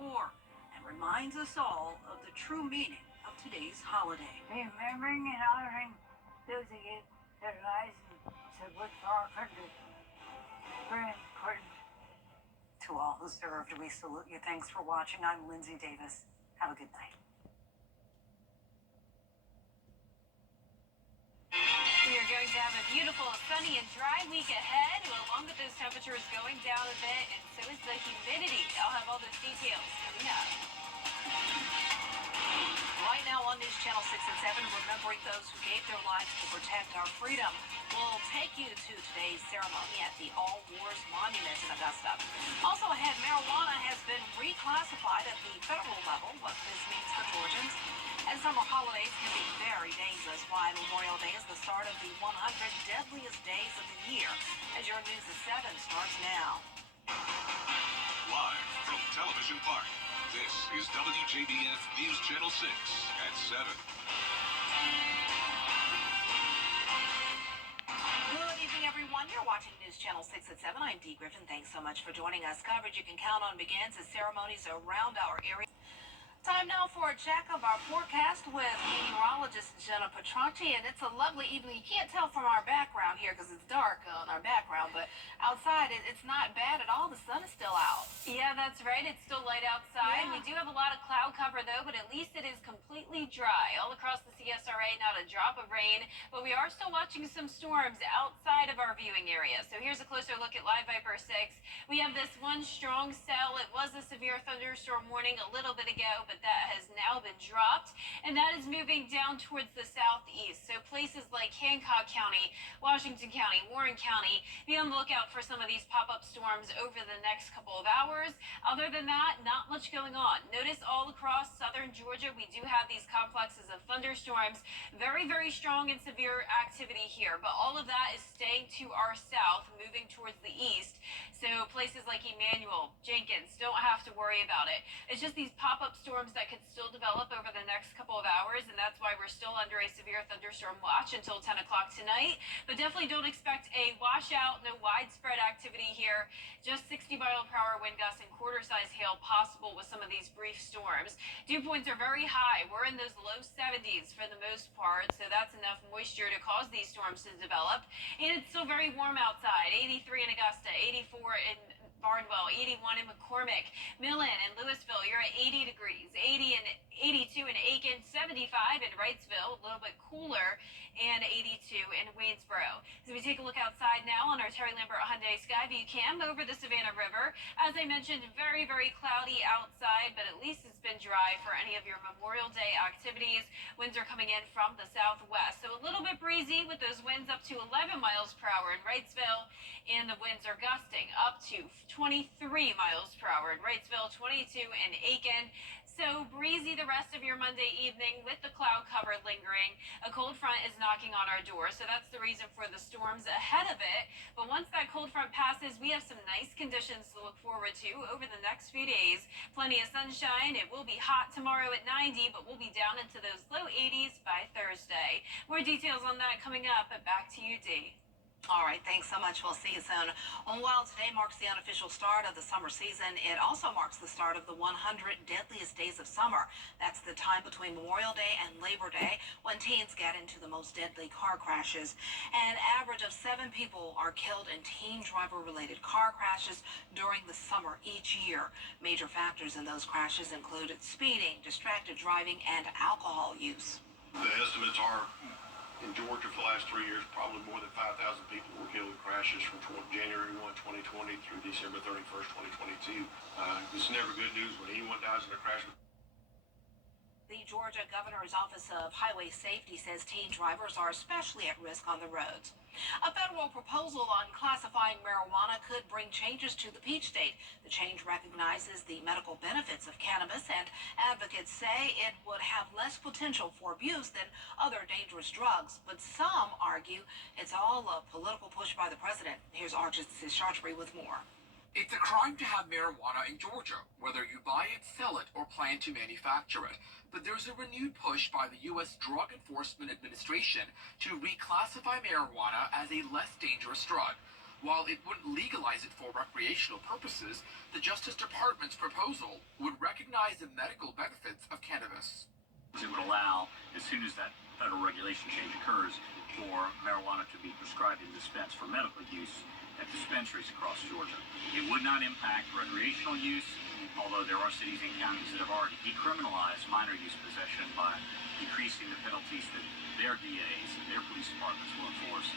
core and reminds us all of the true meaning of today's holiday. Remembering and honoring those who gave their lives and support for our country. Very important. To all who served, we salute you. Thanks for watching. I'm Lindsay Davis. Have a good night. We are going to have a beautiful, sunny, and dry week ahead, along with those temperatures going down a bit, and so is the humidity. I'll have all those details coming up. Right now on News Channel 6 and 7, remembering those who gave their lives to protect our freedom. We'll take you to today's ceremony at the All Wars Monument in Augusta. Also ahead, marijuana has been reclassified at the federal level. What this means for Georgians. And summer holidays can be very dangerous. Why Memorial Day is the start of the 100 deadliest days of the year. As your News at 7 starts now. Live from Television Park, this is WJBF News Channel 6 at 7. Good evening, everyone. You're watching News Channel 6 at 7. I'm Dee Griffin. Thanks so much for joining us. Coverage you can count on begins as ceremonies around our area. Time now for a check of our forecast with meteorologist Jenna Petracci, and it's a lovely evening. You can't tell from our background here because it's dark on our background, but outside it's not bad at all. The sun is still out. Yeah, that's right. It's still light outside. Yeah. We do have a lot of cloud cover, though, but at least it is completely dry. All across the CSRA, not a drop of rain, but we are still watching some storms outside of our viewing area. So here's a closer look at Live Viper 6. We have this one strong cell. It was a severe thunderstorm warning a little bit ago, but that has now been dropped, and that is moving down towards the southeast. So places like Hancock County, Washington County, Warren County, be on the lookout for some of these pop-up storms over the next couple of hours. Other than that, not much going on. Notice all across southern Georgia, we do have these complexes of thunderstorms. Very, very strong and severe activity here, but all of that is staying to our south, moving towards the east. So places like Emmanuel, Jenkins, don't have to worry about it. It's just these pop-up storms that could still develop over the next couple of hours, and that's why we're still under a severe thunderstorm watch until 10 o'clock tonight. But definitely don't expect a washout, no widespread activity here. Just 60-mile-per-hour wind gusts and quarter-size hail possible with some of these brief storms. Dew points are very high. We're in those low 70s for the most part, so that's enough moisture to cause these storms to develop. And it's still very warm outside. 83 in Augusta, 84 in Barnwell, 81 in McCormick, Millen and Louisville, you're at 80 degrees, 80 and 82 in Aiken, 75 in Wrightsville, a little bit cooler, and 82 in Waynesboro. So we take a look outside now on our Terry Lambert Hyundai Skyview cam over the Savannah River. As I mentioned, very, very cloudy outside, but at least it's been dry for any of your Memorial Day activities. Winds are coming in from the southwest, so a little bit breezy with those winds up to 11 miles per hour in Wrightsville, and the winds are gusting up to 23 miles per hour in Wrightsville, 22 in Aiken. So breezy the rest of your Monday evening with the cloud cover lingering. A cold front is knocking on our door, so that's the reason for the storms ahead of it. But once that cold front passes, we have some nice conditions to look forward to over the next few days. Plenty of sunshine. It will be hot tomorrow at 90, but we'll be down into those low 80s by Thursday. More details on that coming up, but back to you, Dee. All right, thanks so much. We'll see you soon. And while today marks the unofficial start of the summer season, it also marks the start of the 100 deadliest days of summer. That's the time between Memorial Day and Labor Day when teens get into the most deadly car crashes. An average of 7 people are killed in teen driver-related car crashes during the summer each year. Major factors in those crashes include speeding, distracted driving, and alcohol use. The estimates are in Georgia for the last 3 years, probably more than 5,000 people were killed in crashes from January 1, 2020 through December 31st, 2022. It's never good news when anyone dies in a crash. The Georgia Governor's Office of Highway Safety says teen drivers are especially at risk on the roads. A federal proposal on classifying marijuana could bring changes to the Peach State. The change recognizes the medical benefits of cannabis, and advocates say it would have less potential for abuse than other dangerous drugs. But some argue it's all a political push by the president. Here's Archie Shartry with more. It's a crime to have marijuana in Georgia, whether you buy it, sell it, or plan to manufacture it. But there's a renewed push by the U.S. Drug Enforcement Administration to reclassify marijuana as a less dangerous drug. While it wouldn't legalize it for recreational purposes, the Justice Department's proposal would recognize the medical benefits of cannabis. It would allow, as soon as that federal regulation change occurs, for marijuana to be prescribed and dispensed for medical use at dispensaries across Georgia. It would not impact recreational use, although there are cities and counties that have already decriminalized minor use possession by decreasing the penalties that their DAs and their police departments will enforce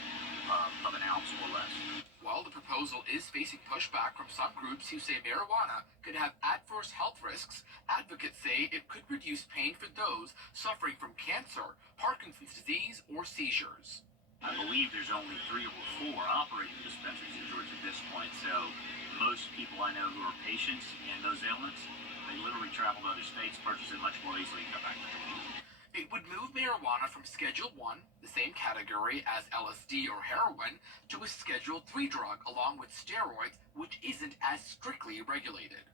of an ounce or less. While the proposal is facing pushback from some groups who say marijuana could have adverse health risks, advocates say it could reduce pain for those suffering from cancer, Parkinson's disease, or seizures. I believe there's only 3 or 4 operating dispensaries in Georgia at this point, so most people I know who are patients in those ailments, they literally travel to other states, purchase it much more easily, and come back to it. It would move marijuana from Schedule 1, the same category as LSD or heroin, to a Schedule 3 drug along with steroids, which isn't as strictly regulated.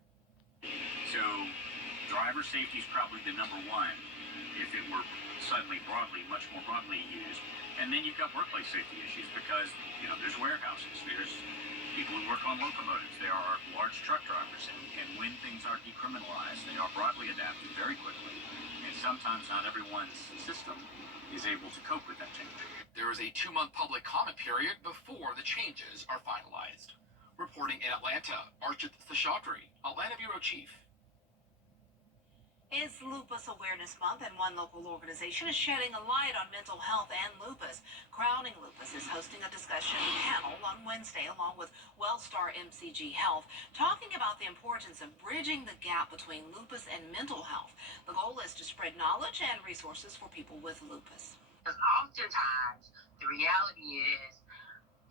So driver safety is probably the number one if it were suddenly much more broadly used. And then you've got workplace safety issues because, there's warehouses, there's people who work on locomotives, there are large truck drivers, and when things are decriminalized, they are broadly adapted very quickly. And sometimes not everyone's system is able to cope with that change. There is a 2-month public comment period before the changes are finalized. Reporting in Atlanta, Archit Seshadri, Atlanta Bureau Chief. It's Lupus Awareness Month, and one local organization is shedding a light on mental health and lupus. Crowning Lupus is hosting a discussion panel on Wednesday along with Wellstar MCG Health, talking about the importance of bridging the gap between lupus and mental health. The goal is to spread knowledge and resources for people with lupus. Because oftentimes the reality is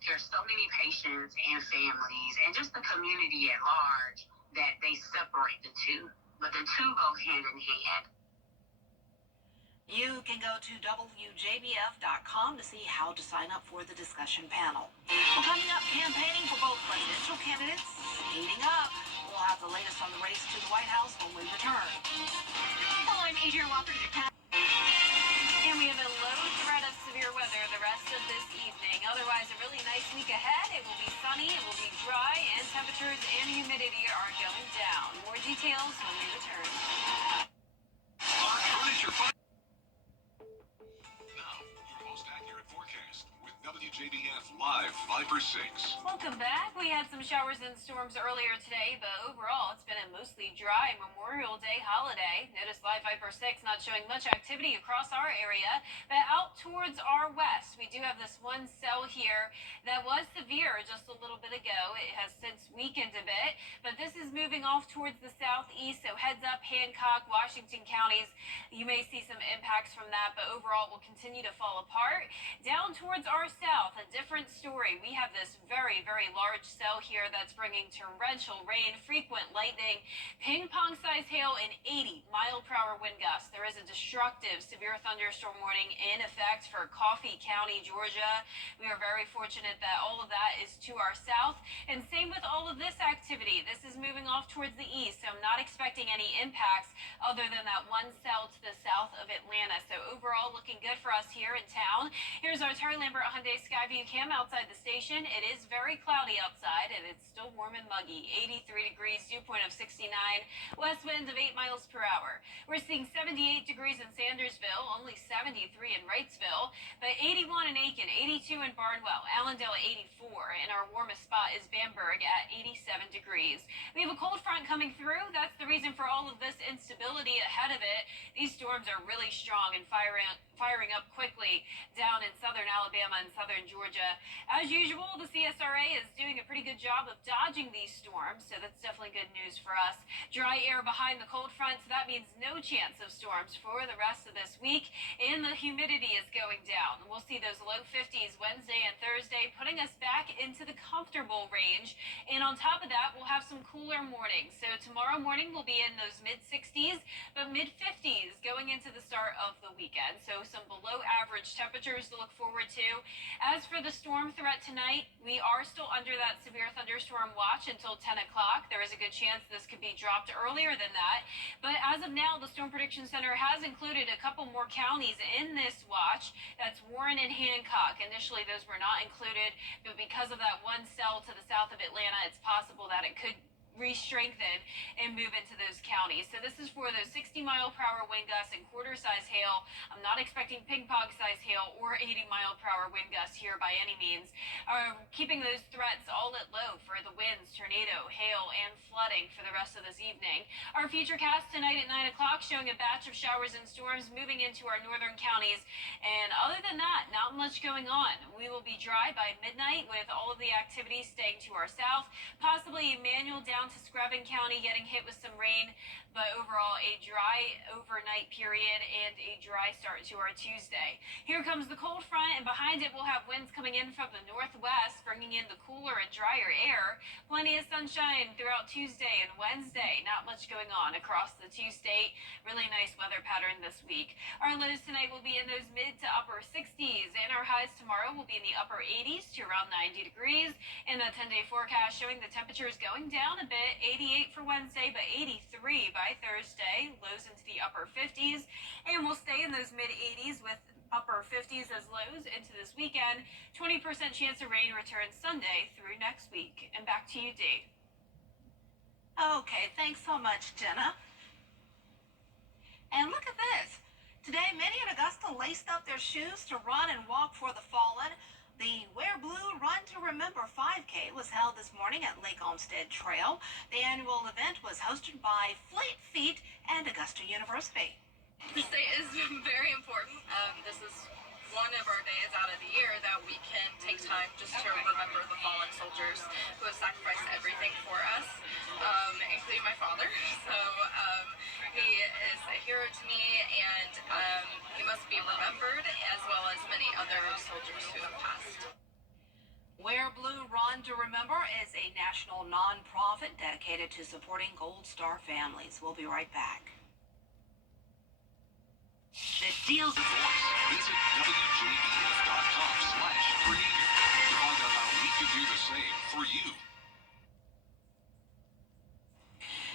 there's so many patients and families and just the community at large that they separate the two. But the two go hand in hand. You can go to WJBF.com to see how to sign up for the discussion panel. Well, coming up, campaigning for both presidential candidates heating up. We'll have the latest on the race to the White House when we return. Hello, I'm Adrian Walker. And we have a low threat of severe weather the rest of this evening. Otherwise, a really nice week ahead. It will be sunny, it will be dry, and temperatures and humidity are going down. More details when we return. Now, your most accurate forecast with WJBF Live Viper 6. Welcome back. We had some showers and storms earlier today, but overall it's been a mostly dry Memorial Day holiday. Notice Live Viper 6 not showing much activity across our area, but out towards our west, we do have this one cell here that was severe just a little bit ago. It has since weakened a bit, but this is moving off towards the southeast, so heads up Hancock, Washington counties. You may see some impacts from that, but overall it will continue to fall apart. Down towards our south, a different story. We have this very, very large cell here that's bringing torrential rain, frequent lightning, ping-pong size hail, and 80-mile-per-hour wind gusts. There is a destructive severe thunderstorm warning in effect for Coffee County, Georgia. We are very fortunate that all of that is to our south, and same with all of this activity. This is moving off towards the east, so I'm not expecting any impacts other than that one cell to the south of Atlanta. So overall, looking good for us here in town. Here's our Terry Lambert Hyundai Skyview cam outside the station. It is very cloudy outside, and it's still warm and muggy. 83 degrees, dew point of 69, west wind of 8 miles per hour. We're seeing 78 degrees in Sandersville, only 73 in Wrightsville, but 81 in Aiken, 82 in Barnwell, Allendale at 84, and our warmest spot is Bamberg at 87 degrees. We have a cold front coming through. That's the reason for all of this instability ahead of it. These storms are really strong and firing up quickly down in southern Alabama and southern Georgia. As usual, the CSRA is doing a pretty good job of dodging these storms, so that's definitely good news for us. Dry air behind the cold front, so that means no chance of storms for the rest of this week, and the humidity is going down. We'll see those low 50s Wednesday and Thursday, putting us back into the comfortable range, and on top of that, we'll have some cooler mornings. So tomorrow morning we'll be in those mid-60s, but mid-50s going into the start of the weekend. So some below average temperatures to look forward to. As for the storm threat tonight, we are still under that severe thunderstorm watch until 10 o'clock. There is a good chance this could be dropped earlier than that. But as of now, the Storm Prediction Center has included a couple more counties in this watch. That's Warren and Hancock. Initially, those were not included, but because of that one cell to the south of Atlanta, it's possible that it could re-strengthen and move into those counties. So this is for those 60-mile-per-hour wind gusts and quarter-size hail. I'm not expecting ping-pong-size hail or 80-mile-per-hour wind gusts here by any means. Keeping those threats all at low for the winds, tornado, hail, and flooding for the rest of this evening. Our futurecast tonight at 9 o'clock showing a batch of showers and storms moving into our northern counties. And other than that, not much going on. We will be dry by midnight with all of the activity staying to our south, possibly Emmanuel down to Screven County getting hit with some rain, but overall a dry overnight period and a dry start to our Tuesday. Here comes the cold front, and behind it we'll have winds coming in from the northwest, bringing in the cooler and drier air. Plenty of sunshine throughout Tuesday and Wednesday. Not much going on across the two-state. Really nice weather pattern this week. Our lows tonight will be in those mid to upper 60s, and our highs tomorrow will be in the upper 80s to around 90 degrees. And the 10-day forecast showing the temperatures going down a bit. 88 for Wednesday, but 83 by Thursday. Lows into the upper 50s, and we'll stay in those mid 80s with upper 50s as lows into this weekend. 20% chance of rain returns Sunday through next week. And back to you, Dee. Okay, thanks so much, Jenna. And look at this. Today, many in Augusta laced up their shoes to run and walk for the fallen. The Wear Blue Run to Remember 5K was held this morning at Lake Olmsted Trail. The annual event was hosted by Fleet Feet and Augusta University. This day is very important. This is one of our days out of the year that we can take time just to remember the fallen soldiers who have sacrificed everything for us, including my father. So he is a hero to me, and he must be remembered, as well as many other soldiers who have passed. Wear Blue Run to Remember is a national nonprofit dedicated to supporting Gold Star families. We'll be right back. The deals. Visit WJBF.com/creator to find out how we can do the same for you.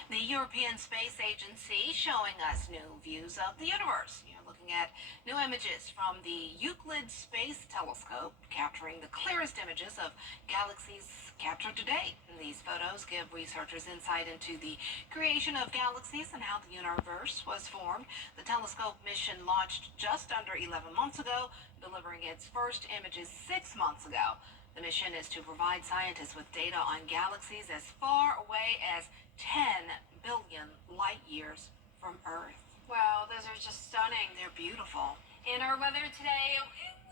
The European Space Agency showing us new views of the universe. You're looking at new images from the Euclid Space Telescope, capturing the clearest images of galaxies captured to date. These photos give researchers insight into the creation of galaxies and how the universe was formed. The telescope mission launched just under 11 months ago, delivering its first images 6 months ago. The mission is to provide scientists with data on galaxies as far away as 10 billion light years from Earth. Wow, those are just stunning. They're beautiful. And our weather today,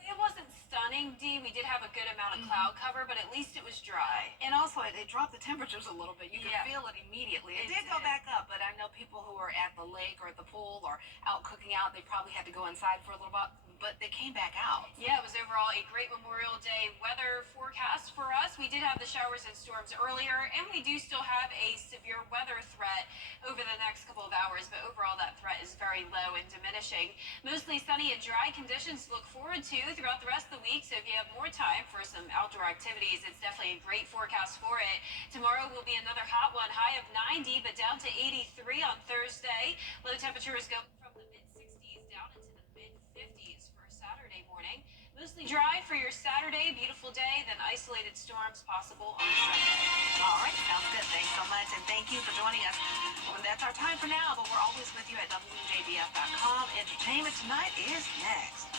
it wasn't stunning, Dee. We did have a good amount of cloud cover, but at least it was dry. And also, they dropped the temperatures a little bit. You could feel it immediately. It did go back up, but I know people who were at the lake or at the pool or out cooking out, they probably had to go inside for a little bit, but they came back out. Yeah, it was overall a great Memorial Day weather forecast for us. We did have the showers and storms earlier, and we do still have a severe weather threat over the next couple of hours, but overall that threat is very low and diminishing. Mostly sunny and dry conditions to look forward to throughout the rest of the week, so if you have more time for some outdoor activities, it's definitely a great forecast for it. Tomorrow will be another hot one, high of 90, but down to 83 on Thursday. Low temperatures go from the mid-60s down into the mid-50s for Saturday morning. Mostly dry for your Saturday, beautiful day, then isolated storms possible on Sunday. All right, sounds good. Thanks so much, and thank you for joining us. Well, that's our time for now, but we're always with you at WJBF.com. Entertainment Tonight is next.